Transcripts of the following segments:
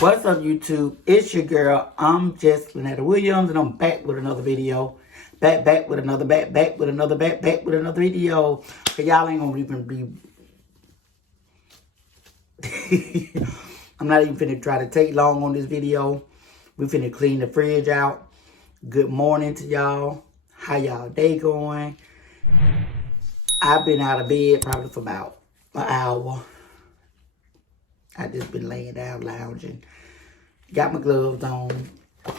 What's up, YouTube? It's your girl. I'm Jess Lynetta Williams, and I'm back with another video. Back with another back with another video. Cause y'all ain't gonna even be. I'm not even finna try to take long on this video. We finna clean the fridge out. Good morning to y'all. How y'all day going? I've been out of bed probably for about an hour. I just been laying down, lounging. Got my gloves on.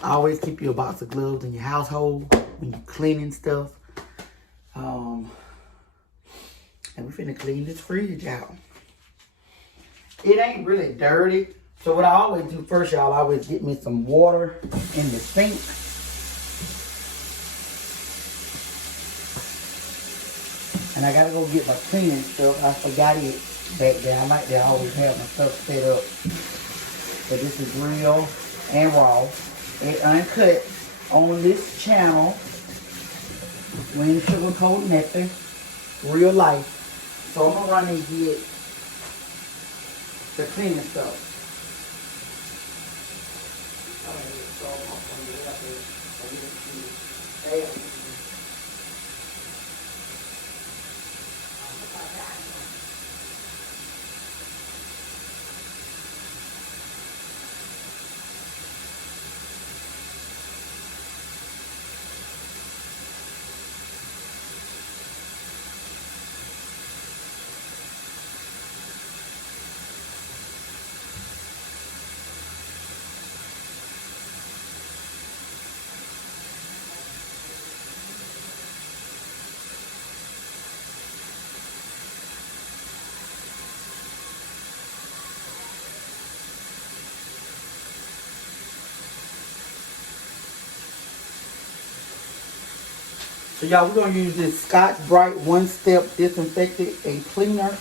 Always keep you a box of gloves in your household when you're cleaning stuff. And we finna clean this fridge out. It ain't really dirty. So what I always do first, y'all, I always get me some water in the sink. And I gotta go get my cleaning stuff. I forgot it back there. I like to always have my stuff set up. But this is real and raw and uncut on this channel. We ain't sugarcoat nothing. Real life. So I'm gonna run and get the cleaning stuff. So y'all, we're going to use this Scotch Brite one-step disinfectant and cleaner.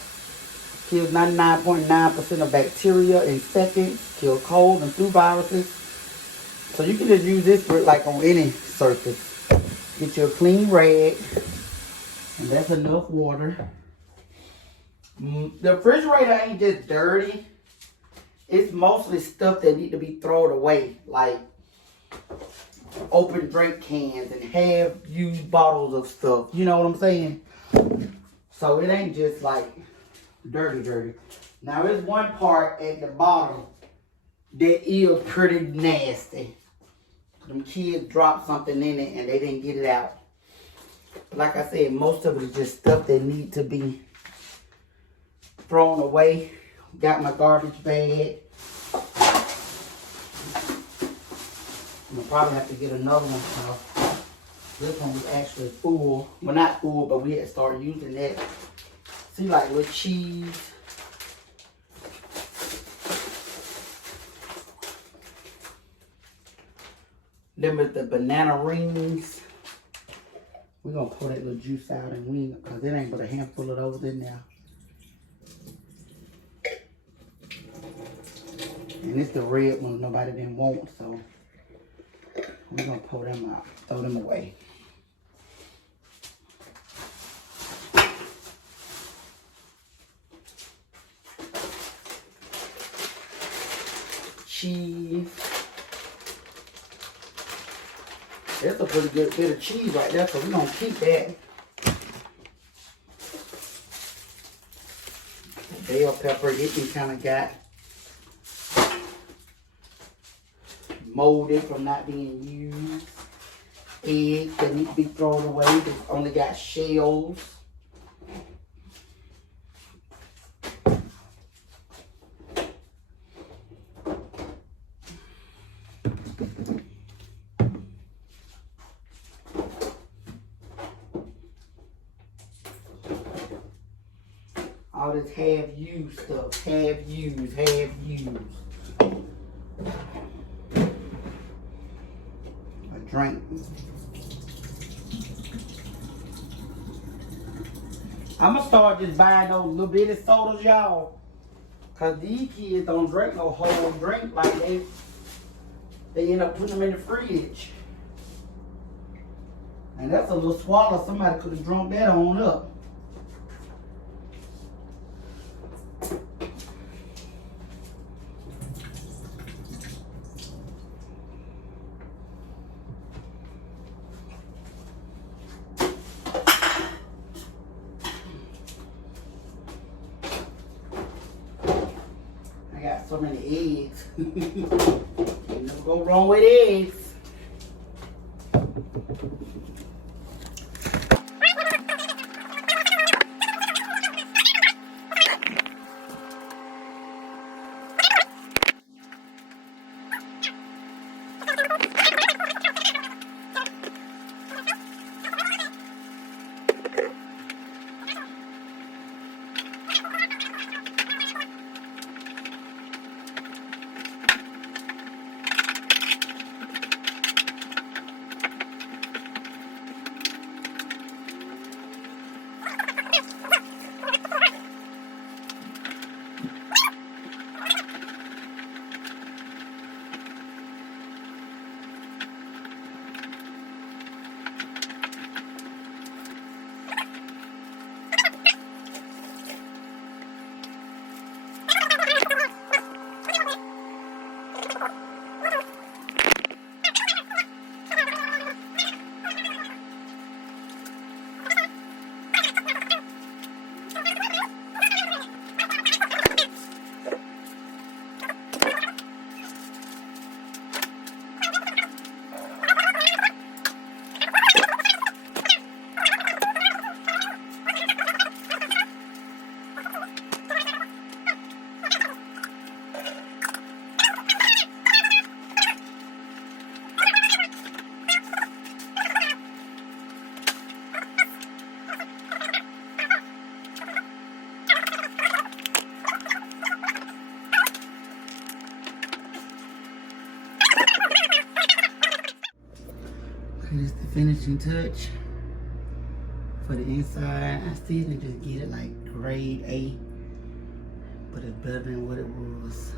Kills 99.9% of bacteria in seconds. Kills cold and flu viruses. So you can just use this for like on any surface. Get you a clean rag. And that's enough water. The refrigerator ain't just dirty. It's mostly stuff that need to be thrown away. Like open drink cans and half-used bottles of stuff. You know what I'm saying? So it ain't just like dirty. Now there's one part at the bottom that is pretty nasty. Them kids dropped something in it and they didn't get it out. But like I said, most of it is just stuff that need to be thrown away. Got my garbage bag. I'm gonna probably have to get another one. This one was actually full. Well, not full, but we had to start using that. See, like with cheese. Them is the banana rings. We're gonna pour that little juice out and we ain't, cause it ain't but a handful of those in there. And it's the red ones nobody didn't want, so we're gonna pour them out, throw them away. Cheese. That's a pretty good bit of cheese right there, so we're gonna keep that. Bell pepper, it kind of got molded from not being used. Eggs that need to be thrown away. They only got shells. All this half-used stuff. Half-used. Drink. I'm gonna start just buying those little bitty sodas, y'all. Cause these kids don't drink no whole drink like they end up putting them in the fridge. And that's a little swallow. Somebody could have drunk that on up. I got so many eggs. Can't never go wrong with eggs. This is the finishing touch for the inside. I still didn't just get it like grade A, but it's better than what it was.